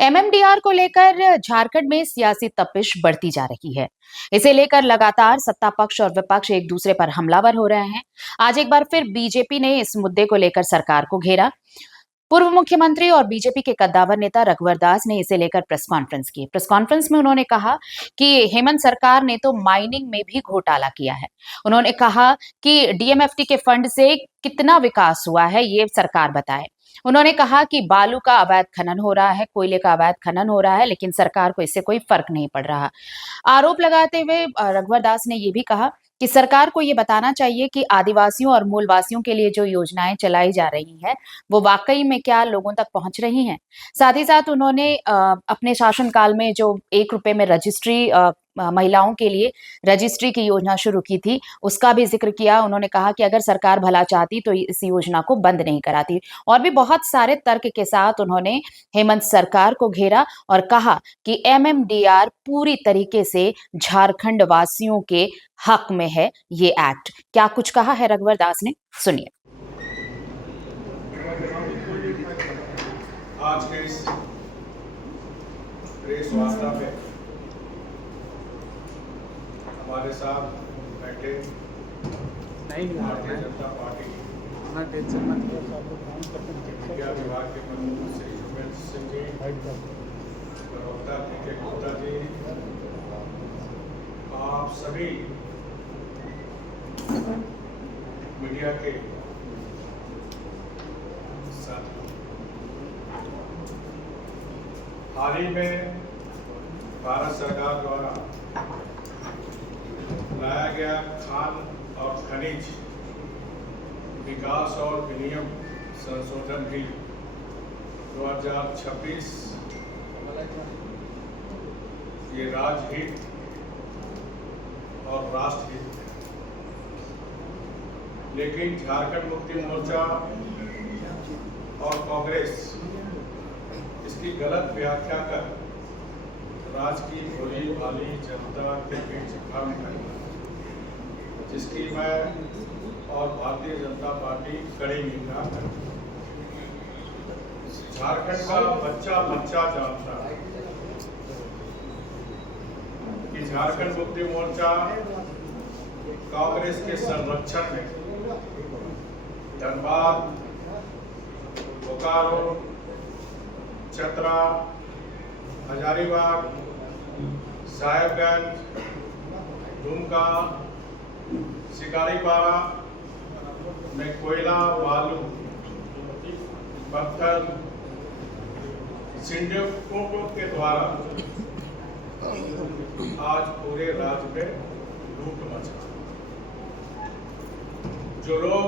MMDR को लेकर झारखंड में सियासी तपिश बढ़ती जा रही है। इसे लेकर लगातार सत्ता पक्ष और विपक्ष एक दूसरे पर हमलावर हो रहे हैं। आज एक बार फिर बीजेपी ने इस मुद्दे को लेकर सरकार को घेरा। पूर्व मुख्यमंत्री और बीजेपी के कद्दावर नेता रघुवर दास ने इसे लेकर प्रेस कॉन्फ्रेंस की। प्रेस कॉन्फ्रेंस में उन्होंने कहा कि हेमंत सरकार ने तो माइनिंग में भी घोटाला किया है। उन्होंने कहा कि डीएमएफटी के फंड से कितना विकास हुआ है, ये सरकार बताए। उन्होंने कहा कि बालू का अवैध खनन हो रहा है, कोयले का अवैध खनन हो रहा है, लेकिन सरकार को इससे कोई फर्क नहीं पड़ रहा। आरोप लगाते हुए रघुवर दास ने ये भी कहा कि सरकार को ये बताना चाहिए कि आदिवासियों और मूलवासियों के लिए जो योजनाएं चलाई जा रही हैं, वो वाकई में क्या लोगों तक पहुंच रही हैं। साथ ही साथ उन्होंने अपने शासनकाल में जो 1 रुपए में रजिस्ट्री महिलाओं के लिए रजिस्ट्री की योजना शुरू की थी, उसका भी जिक्र किया। उन्होंने कहा कि अगर सरकार भला चाहती तो इस योजना को बंद नहीं कराती। और भी बहुत सारे तर्क के साथ उन्होंने हेमंत सरकार को घेरा और कहा कि एमएमडीआर पूरी तरीके से झारखंड वासियों के हक में है ये एक्ट। क्या कुछ कहा है रघुवर दास ने, सुनिए। आज के इस प्रेस वार्ता में हमारे साथ बैठे भारतीय जनता पार्टी मीडिया विभाग के मंत्री श्री युगेंद्र सिंह जी, प्रवक्ता के गुप्ता जी, आप सभी मीडिया के साथियों, हाल ही में भारत सरकार द्वारा लाया गया खान और खनिज विकास और विनियम संशोधन बिल 2026 ये राजहित और राष्ट्रहित है, लेकिन झारखंड मुक्ति मोर्चा और कांग्रेस इसकी गलत व्याख्या कर राज्य की भोली भाली जनता के बीच भ्रम फैला, जिसकी मैं और भारतीय जनता पार्टी कड़ी निंदा करती है। झारखंड का बच्चा बच्चा जानता है कि झारखंड मुक्ति मोर्चा कांग्रेस के संरक्षण में धनबाद, बोकारो, चतरा, हजारीबाग, साहेबगंज, दुमका, शिकारीपाड़ा में कोयला, बालू, पत्थर सिंडिकेटों के द्वारा आज पूरे राज्य में लूट मचा। जो लोग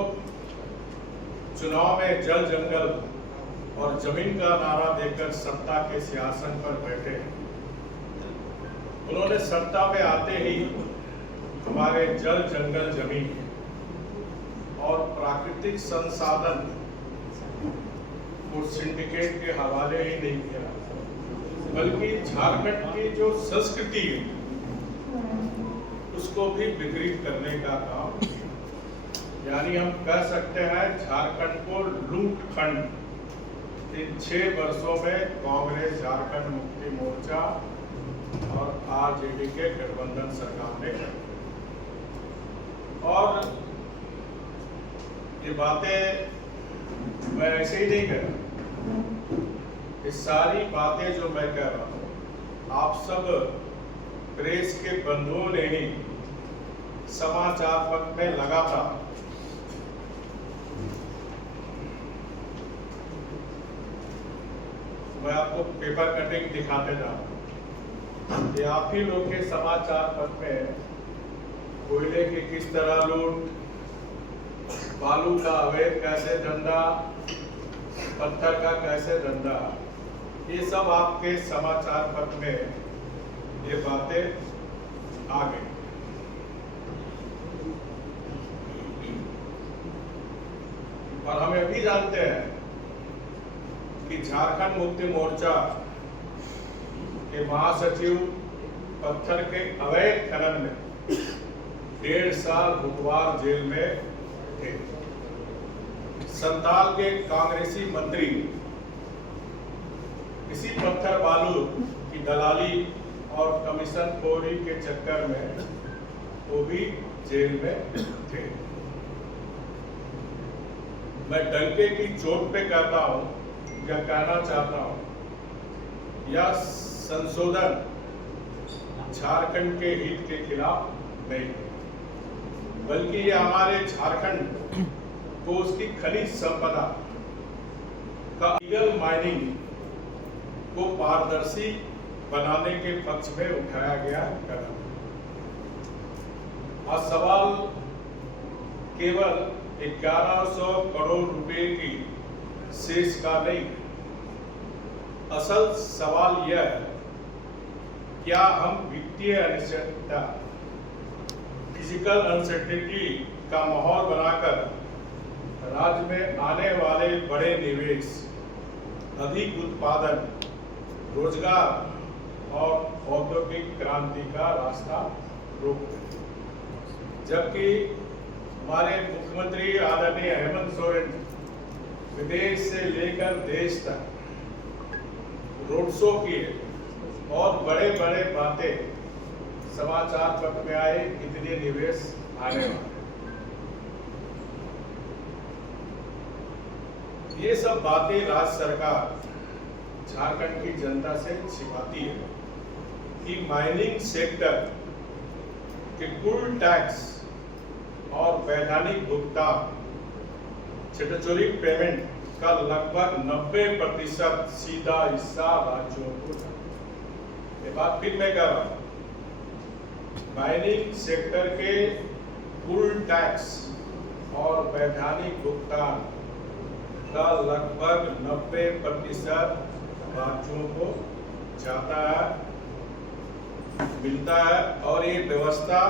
चुनाव में जल जंगल और जमीन का नारा देकर सत्ता के सिंहासन पर बैठे, उन्होंने सत्ता में आते ही हमारे जल जंगल जमीन और प्राकृतिक संसाधन को सिंडिकेट के हवाले ही नहीं किया, बल्कि झारखंड की जो संस्कृति है उसको भी विकृत करने का काम, यानी हम कह सकते हैं झारखंड को लूट खंड इन 6 वर्षों में कांग्रेस, झारखंड मुक्ति मोर्चा और आरजेडी के गठबंधन सरकार ने कर। और ये बातें मैं ऐसे ही नहीं कह रहा, ये सारी बातें जो मैं कह रहा हूँ, आप सब प्रेस के बंधुओं ने ही समाचार पत्र में लगातार मैं आपको पेपर कटिंग दिखाते जा रहा हूँ। ये आप ही लोग के समाचार पत्र में कोयले की किस तरह लूट, बालू का अवैध कैसे धंधा, पत्थर का कैसे धंधा, ये सब आपके समाचार पत्र में ये बातें आ गई। और हम ये भी जानते हैं कि झारखंड मुक्ति मोर्चा के महासचिव पत्थर के अवैध खनन में 1.5 साल बुधवार जेल में थे। संताल के कांग्रेसी मंत्री इसी पत्थर बालू की दलाली और कमीशन खोरी के चक्कर में वो भी जेल में थे। मैं डंके की चोट पे कहता हूं या कहना चाहता हूं, यह संशोधन झारखंड के हित के खिलाफ नहीं, बल्कि ये हमारे झारखंड को उसकी खनिज संपदा का लीगल माइनिंग को पारदर्शी बनाने के पक्ष में उठाया गया कदम। आज सवाल केवल 1100 करोड़ रुपए की शेष का नहीं, असल सवाल यह है, क्या हम वित्तीय अनिश्चितता, फिजिकल अनसर्टेनिटी का माहौल बनाकर राज्य में आने वाले बड़े निवेश, अधिक उत्पादन, रोजगार और औद्योगिक क्रांति का रास्ता रोक दें। जबकि हमारे मुख्यमंत्री आदरणीय हेमंत सोरेन विदेश से लेकर देश तक रोड शो किए और बड़े बड़े बातें समाचार पत्र में आए, कितने निवेश आने वाले। ये सब बातें राज्य सरकार झारखंड की जनता से छिपाती है कि माइनिंग सेक्टर के कुल टैक्स और वैधानिक भुगतान, स्टैट्यूटरी पेमेंट का लगभग 90% सीधा हिस्सा राज्यों को जाता है। ये बात फिर मैं कह रहा हूं, माइनिंग सेक्टर के कुल टैक्स और वैधानिक भुगतान का लगभग 90% राज्यों को जाता है, मिलता है, और ये व्यवस्था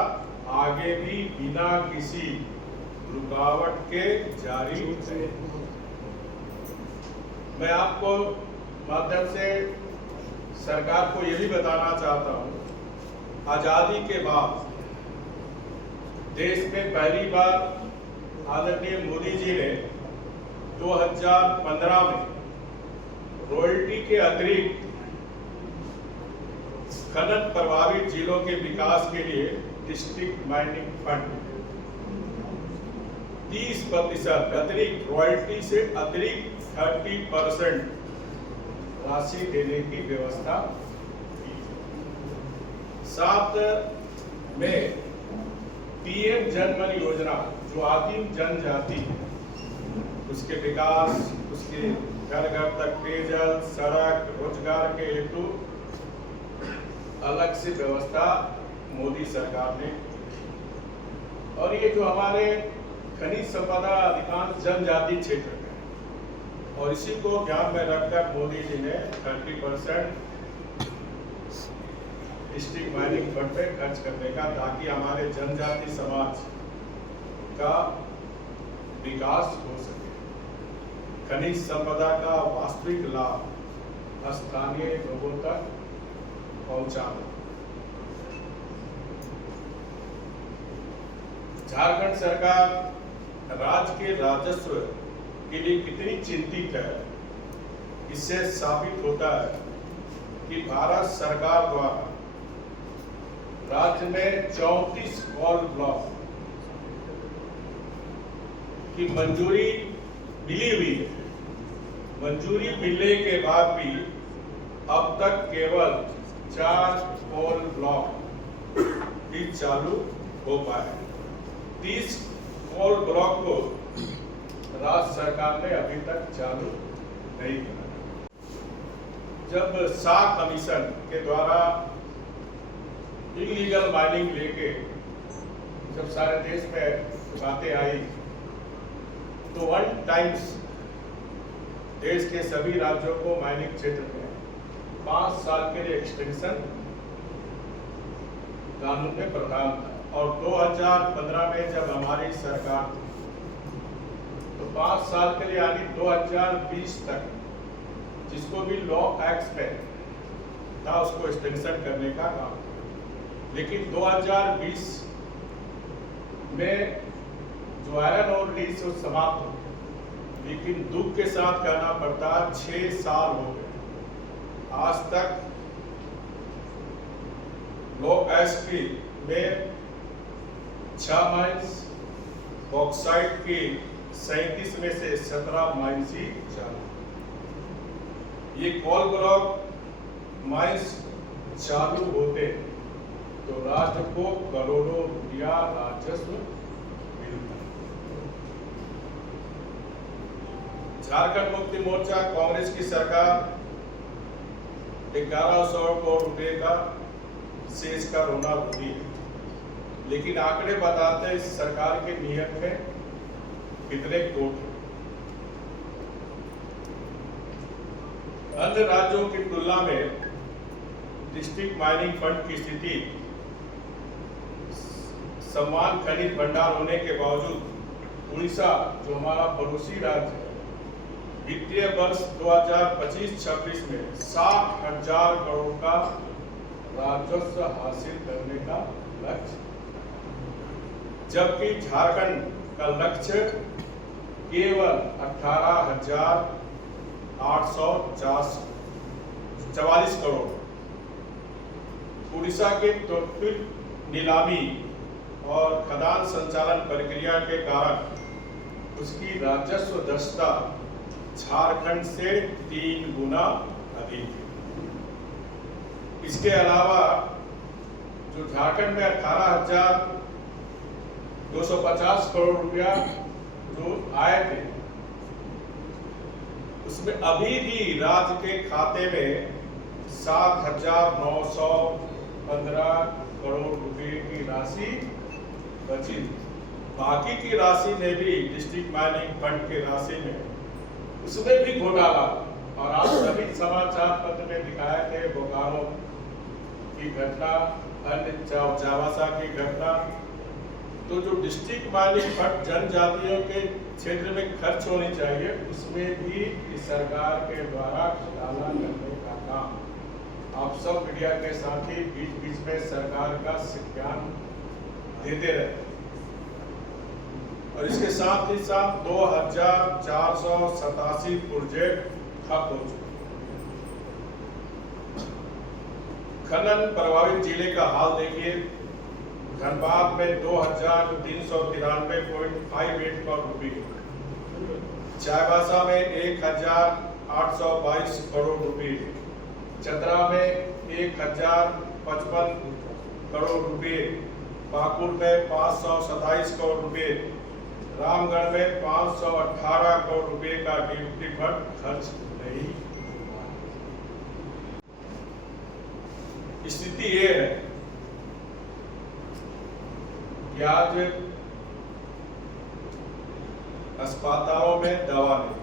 आगे भी बिना किसी रुकावट के जारी है। मैं आपको माध्यम से सरकार को ये भी बताना चाहता हूं, आजादी के बाद देश में पहली बार आदरणीय मोदी जी ने 2015 में रॉयल्टी के अतिरिक्त खनन प्रभावित जिलों के विकास के लिए डिस्ट्रिक्ट माइनिंग फंड 30% अतिरिक्त रॉयल्टी से अतिरिक्त 30% राशि देने की व्यवस्था की। साथ में पीएम जनधन योजना, जो आदिम जनजाति है, उसके विकास, उसके घर घर तक पेयजल, सड़क, रोजगार के हेतु अलग से व्यवस्था मोदी सरकार ने। और ये जो हमारे खनिज संपदा अधिकांश जनजाति क्षेत्र में, और इसी को ध्यान में रखकर मोदी जी ने 30% डिस्ट्रिक्ट माइनिंग फंड पे खर्च करने का, ताकि हमारे जनजाति समाज का विकास हो सके, खनिज संपदा का वास्तविक लाभ स्थानीय लोगों तक पहुंचा। झारखंड सरकार राज्य के राजस्व के लिए कितनी चिंतित है, इससे साबित होता है कि भारत सरकार द्वारा राज्य में 34 कोल ब्लॉक की मंजूरी मिली हुई है। मंजूरी मिलने के बाद भी अब तक केवल 4 कोल ब्लॉक ही चालू हो पाए। 30 कोल ब्लॉक को राज्य सरकार ने अभी तक चालू नहीं किया। जब साख कमीशन के द्वारा इलीगल माइनिंग लेके जब सारे देश में बातें आई, तो 1 टाइम्स देश के सभी राज्यों को माइनिंग क्षेत्र में 5 साल के लिए एक्सटेंशन कानून में प्रावधान था। और 2015 में जब हमारी सरकार, तो 5 साल के लिए यानी 2020 तक जिसको भी लॉ एक्ट पे था उसको एक्सटेंशन करने का काम। लेकिन 2020 में जो आयरन और लीज समाप्त हो, लेकिन दुख के साथ कहना पड़ता 6 साल हो गए आज तक लो एसपी में 6 माइंस, बॉक्साइट की 37 में से 17 माइंस ही चालू। ये कोल ब्लॉक माइंस चालू होते तो राष्ट्र को करोड़ों रुपया राजस्व मिलता। झारखंड मुक्ति मोर्चा कांग्रेस की सरकार 1100 करोड़ रुपए का से इसका रोना रोती है, लेकिन आंकड़े बताते हैं इस सरकार के नियत में कितने कोट। अन्य राज्यों की तुलना में डिस्ट्रिक्ट माइनिंग फंड की स्थिति सम्मान खनिज भंडार होने के बावजूद उड़ीसा, जो हमारा पड़ोसी राज्य है, वित्तीय वर्ष 2025-26 में 60,000 करोड़ का राजस्व हासिल करने का लक्ष्य, जबकि झारखंड का लक्ष्य केवल 18,844 करोड़। उड़ीसा के त्वरित नीलामी और खदान संचालन प्रक्रिया के कारण उसकी राजस्व दक्षता झारखंड से 3 गुना अधिक है। इसके अलावा जो झारखंड में 18,250 करोड़ रुपया जो आए थे, उसमें अभी भी राज्य के खाते में 7,915 करोड़ रुपए की राशि बची। बाकी की राशि ने भी डिस्ट्रिक्ट माइनिंग फंड के राशि में उसमें भी घोटाला, और आप सभी समाचार पत्र में दिखाए थे बोकारो की घटना, अन्य चावासा की घटना। तो जो डिस्ट्रिक्ट माइनिंग फंड जनजातियों के क्षेत्र में खर्च होनी चाहिए, उसमें भी इस सरकार के द्वारा घोटाला करने का काम आप सब मीडिया के साथी बीच बीच में सरकार का बयान देते रहे। और इसके साथ ही साथ 2,487 प्रोजेक्ट ठप हो चुके। खनन प्रभावित जिले का हाल देखिए। धनबाद में 2,393.58 करोड़ रुपए, चाईबासा में 1,822 करोड़ रुपए, चतरा में 1,055 करोड़ रुपए, पाकुड़ में 527 करोड़ रुपए, रामगढ़ में 518 करोड़ रुपए का ड्यूटी फंड खर्च नहीं हुआ। स्थिति ये है कि आज अस्पतालों में दवा नहीं,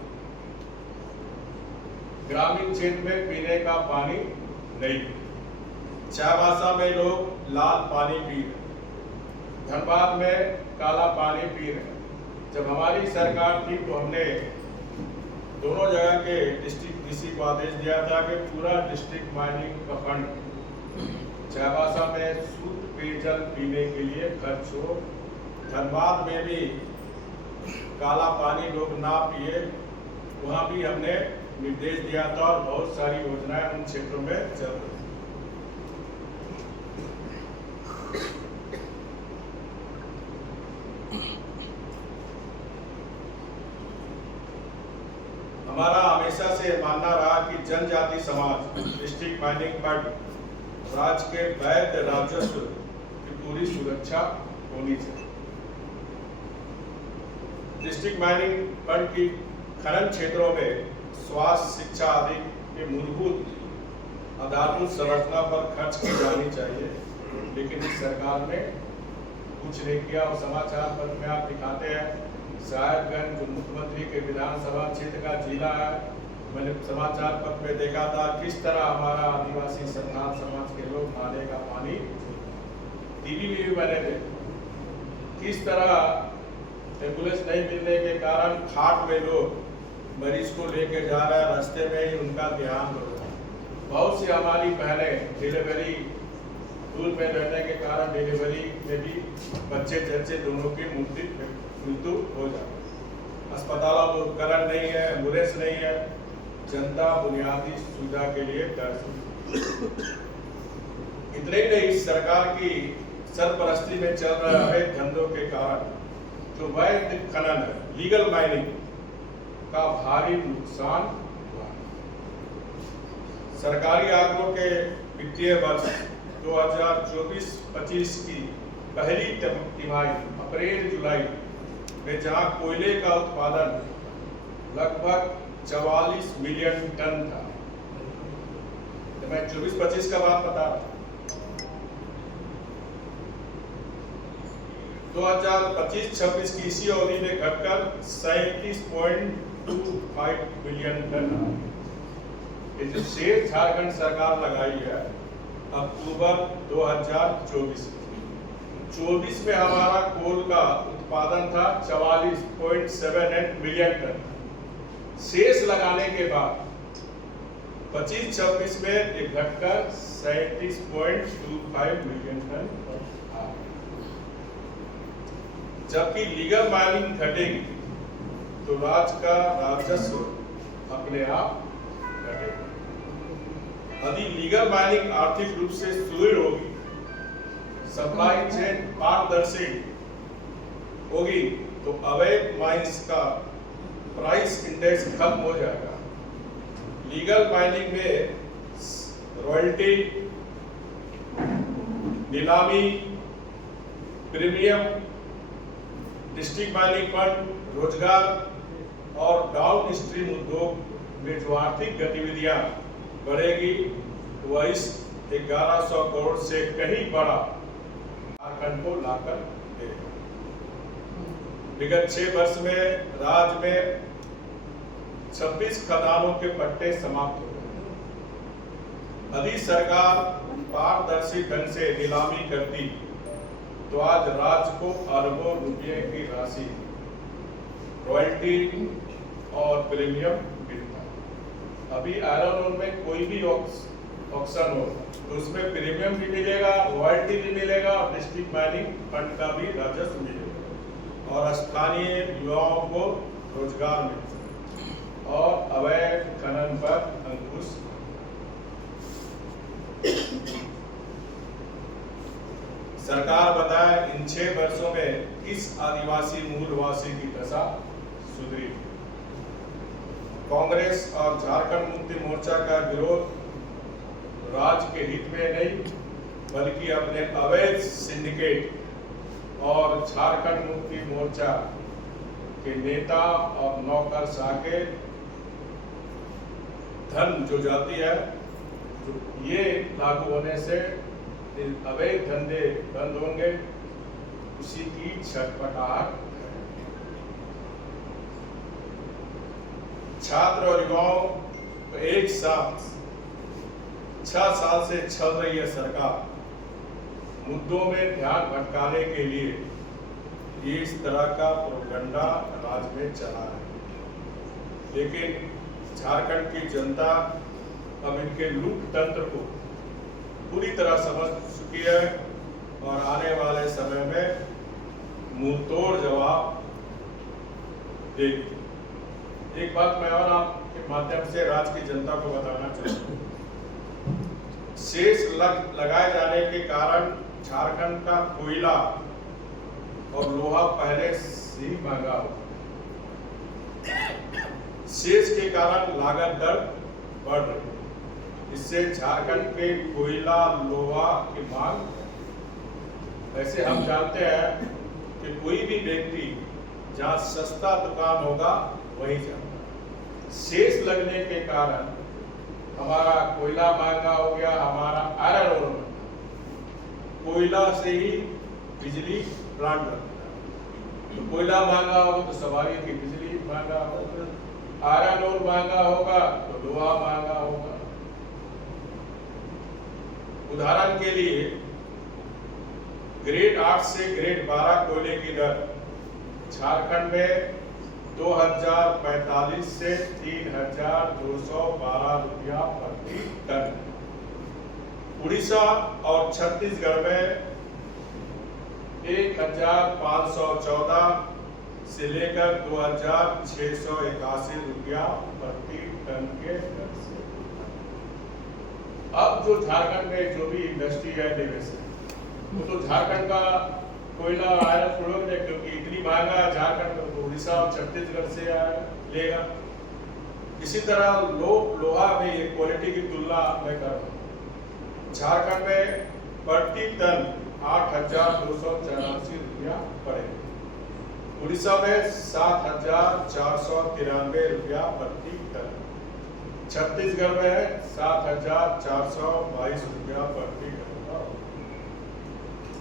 ग्रामीण क्षेत्र में पीने का पानी नहीं, चाईबासा में लोग लाल पानी पी रहे, धनबाद में काला पानी पी रहे। जब हमारी सरकार थी तो हमने दोनों जगह के डिस्ट्रिक्ट डीसी को आदेश दिया था कि पूरा डिस्ट्रिक्ट माइनिंग का फंड चाईबासा में शुद्ध पेयजल पीने के लिए खर्च हो, धनबाद में भी काला पानी लोग ना पिए, वहाँ भी हमने निर्देश दिया था और बहुत सारी योजनाएं उन क्षेत्रों में चल रही। हमारा हमेशा से मानना रहा कि जनजाति समाज डिस्ट्रिक्ट माइनिंग फंड राज्य के वैध राजस्व की पूरी सुरक्षा होनी चाहिए। डिस्ट्रिक्ट माइनिंग फंड की खनन क्षेत्रों में स्वास्थ्य, शिक्षा आदि के मूलभूत आधारभूत संरचना पर खर्च की जानी चाहिए, लेकिन इस सरकार ने कुछ नहीं किया। और समाचार पत्र में आप दिखाते हैं साहेबगंज जो मुख्यमंत्री के विधानसभा क्षेत्र का जिला है, मैंने समाचार पत्र में देखा था किस तरह हमारा आदिवासी संथाल समाज के लोग नाले का पानी टीवी में भी बने थे, किस तरह एम्बुलेंस नहीं मिलने के कारण खाट में लोग मरीज को लेके जा रहा है, रास्ते में ही उनका देहांत हो रहा है। बहुत सी हमारी बहनें डिलीवरी दूर में रहने के कारण डिलीवरी में भी बच्चे दोनों की मृत्यु हो जाती है। अस्पतालों में उपकरण नहीं है, एम्बुलेंस नहीं है, जनता बुनियादी सुविधा के लिए तरसी। इतने ही नहीं, सरकार की सरपरस्ती में चल रहे अवैध धंधों के कारण जो वैध खनन है, लीगल माइनिंग का भारी नुकसान हुआ। सरकारी आंकड़ों के वित्तीय वर्ष 2024-25 की पहली तिमाही अप्रैल जुलाई में जहां कोयले का उत्पादन लगभग 44 मिलियन टन था, तो मैं 24-25 का बात बता रहा हूं। 2025-26 की इसी अवधि में घटकर 37.25 मिलियन टन। ये जो शेष झारखंड सरकार लगाई है अक्टूबर 2024 में हमारा कोल का उत्पादन था 44.78 मिलियन टन। शेष लगाने के बाद 25-26 में ये घटकर 37.25 मिलियन टन। जबकि लीगल माइनिंग घटेगी तो राज्य का राजस्व अपने आप घटेगा। यदि लीगल माइनिंग आर्थिक रूप से सुदृढ़ होगी, सप्लाई चेन पारदर्शी होगी, तो अवैध माइंस का प्राइस इंडेक्स खत्म हो जाएगा। लीगल माइनिंग में रॉयल्टी, नीलामी, प्रीमियम, डिस्ट्रिक्ट माइनिंग फंड, रोजगार और डाउन स्ट्रीम उद्योग में जो आर्थिक गतिविधियां बढ़ेगी वह इस 1100 करोड़ से कहीं बड़ा झारखंड को लाकर देगा। विगत 6 वर्ष में राज्य में 26 खदानों के पट्टे समाप्त हो गए। यदि सरकार पारदर्शी ढंग से नीलामी करती तो आज राज्य को अरबों रुपए की राशि रॉयल्टी और प्रीमियम मिलता। अभी आयरन ओर में कोई भी ऑक्शन हो तो उसमें प्रीमियम भी मिलेगा, रॉयल्टी भी मिलेगा और डिस्ट्रिक्ट माइनिंग फंड का भी राजस्व मिलेगा और स्थानीय युवाओं को रोजगार मिलेगा और अवैध खनन पर अंकुश। सरकार बताए इन 6 वर्षों में किस आदिवासी मूलवासी की दशा सुधरी। कांग्रेस और झारखंड मुक्ति मोर्चा का विरोध राज्य के हित में नहीं बल्कि अपने अवैध सिंडिकेट और झारखंड मुक्ति मोर्चा के नेता और नौकरशाह के धन जो जाती है, तो ये लागू होने से अवैध धंधे बंद होंगे, उसी की छटपटाहट। छात्र और युवाओं को एक साथ 6 साल से चल रही है सरकार मुद्दों में ध्यान भटकाने के लिए ये इस तरह का प्रोपेगेंडा राज्य में चला है। लेकिन झारखंड की जनता अब इनके लूट तंत्र को पूरी तरह समझ चुकी है और आने वाले समय में मुंहतोड़ जवाब देगी। एक बात मैं और आपके माध्यम से राज्य की जनता को बताना चाहता हूँ। शेष लगाए जाने के कारण झारखंड का कोयला और लोहा पहले से ही महंगा हो। शेष के कारण लागत दर बढ़ रही है। इससे झारखंड के कोयला लोहा की मांग, वैसे हम जानते हैं कि कोई भी व्यक्ति जहाँ सस्ता दुकान होगा वहीं जाता है। शेष लगने के कारण हमारा कोयला महंगा हो गया, हमारा आयरन ओर कोयला से ही बिजली प्लांट लगता है। तो कोयला महंगा होगा तो सवारी की बिजली महंगा होगा, आयरन ओर महंगा होगा तो लोहा महंगा होगा। उदाहरण के लिए ग्रेड 8 से ग्रेड 12 कोयले की दर झारखंड में 2045 से 3212 रुपया प्रति टन, उड़ीसा और छत्तीसगढ़ में 1514 से लेकर 2681 रुपया प्रति टन के दर से। अब जो झारखंड में जो भी इंडस्ट्री है निवेश है, वो तो झारखंड का कोयला आया छोड़ो नहीं, क्योंकि इतनी महंगा झारखंड उड़ीसा और छत्तीसगढ़ से लेगा। इसी तरह लोहा भी एक क्वालिटी की तुलना में कर रहा हूँ। झारखंड में प्रति टन 8,284 रुपया पड़ेगा, उड़ीसा में 7,493 रुपया प्रति टन, छत्तीसगढ़ में 7,422 रुपया प्रति टन।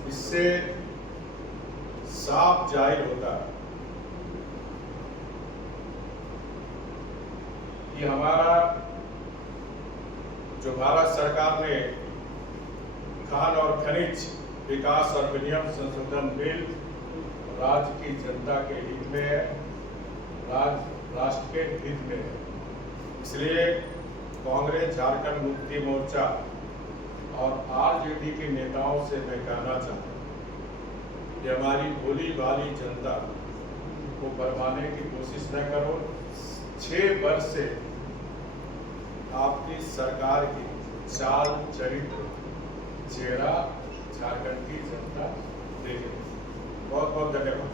इससे साफ जाहिर होता है कि हमारा जो भारत सरकार ने खान और खनिज विकास और विनियम संशोधन बिल राज्य की जनता के हित में है, राष्ट्र के हित में है। इसलिए कांग्रेस, झारखंड मुक्ति मोर्चा और आरजेडी के नेताओं से मैं कहना चाहता हूँ कि हमारी भोली भाली जनता को बरमाने की कोशिश न करो। 6 वर्ष से आपकी सरकार की चाल चरित्र चेहरा झारखंड की जनता देखे। बहुत बहुत धन्यवाद।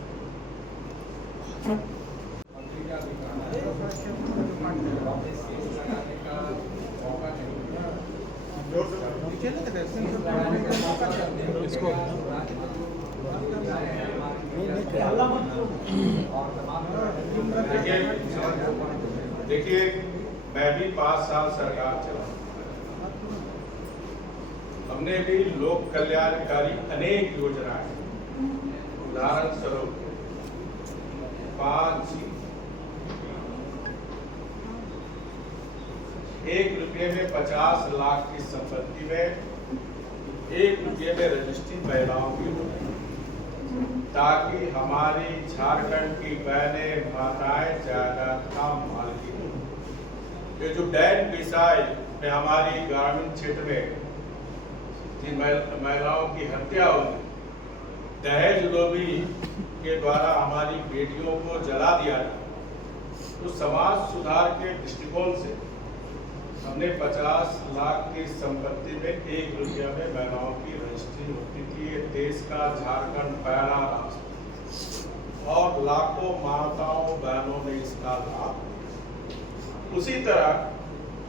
देखिए, मैं भी 5 साल सरकार चला, हमने भी लोक कल्याणकारी अनेक योजनाएं, उदाहरण स्वरूप 1 रुपये में 50 लाख की संपत्ति में 1 रुपये में रजिस्ट्री महिलाओं की हो, ताकि हमारी झारखंड की बहनें माताएं जायदाद का मालिक हो। ये जो डैन पिसाई में हमारी ग्रामीण क्षेत्र में जिन महिलाओं की हत्या हुई, दहेज लोभी के द्वारा हमारी बेटियों को जला दिया गया, तो समाज सुधार के दृष्टिकोण से हमने 50 लाख की संपत्ति में 1 रुपया में महिलाओं की रजिस्ट्री होती थी। ये देश का झारखंड पहला राज्य और लाखों माताओं बहनों ने इसका लाभ। उसी तरह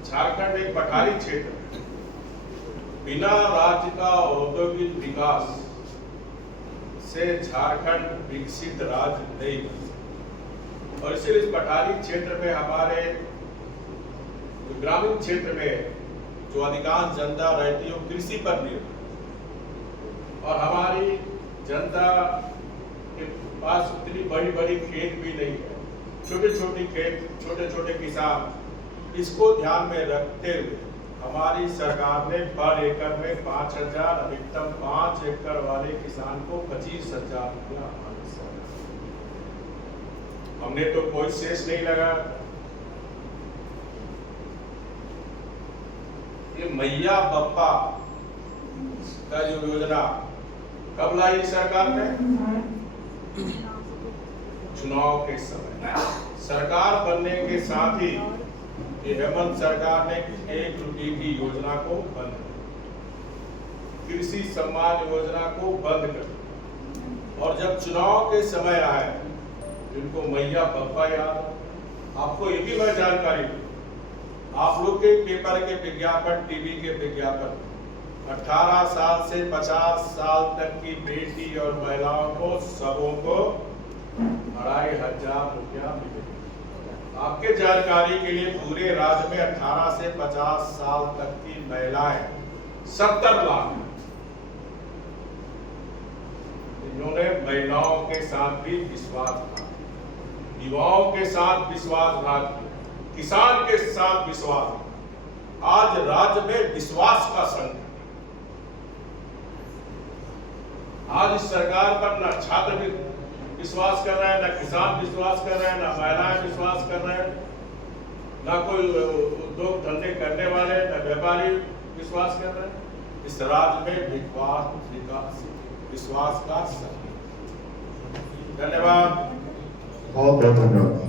झारखंड एक पठारी क्षेत्र, बिना राज्य का औद्योगिक विकास से झारखंड विकसित राज्य नहीं बन सकता। और इसलिए इस पठारी क्षेत्र में हमारे ग्रामीण क्षेत्र में जो अधिकांश जनता रहती है वो कृषि पर निर्भर, और हमारी जनता के पास उतनी बड़ी बड़ी खेत भी नहीं है, छोटे छोटे खेत, छोटे छोटे किसान। इसको ध्यान में रखते हुए हमारी सरकार ने पर एकड़ में 5,000, अधिकतम 5 एकड़ वाले किसान को 25,000 रुपया। हमने तो कोई शेष नहीं लगा। ये मैया बप्पा का जो योजना कब लाई सरकार ने? चुनाव के समय। सरकार बनने के साथ ही ये हेमंत सरकार ने 1 रुपये की योजना को बंद कर, कृषि सम्मान योजना को बंद कर। और जब चुनाव के समय आए, जिनको मैया बप्पा याद, आपको ये भी मैं जानकारी दूं, आप लोग के पेपर के विज्ञापन, टीवी के विज्ञापन, 18 साल से 50 साल तक की बेटी और महिलाओं को सबों को 2,500 रुपया मिलेगा। आपके जानकारी के लिए पूरे राज्य में 18 से 50 साल तक की महिलाएं 70 लाख। इन्होंने महिलाओं के साथ भी विश्वासघात, युवाओं के साथ विश्वासघात, किसान के साथ विश्वास। आज राज्य में विश्वास का संकट। आज इस सरकार पर न छात्र विश्वास कर रहे हैं, न किसान विश्वास कर रहे हैं, न महिलाएं विश्वास कर रहे हैं, न कोई उद्योग धंधे करने वाले, न व्यापारी विश्वास कर रहे हैं। इस राज्य में विश्वास का संकट। धन्यवाद। बहुत बहुत धन्यवाद।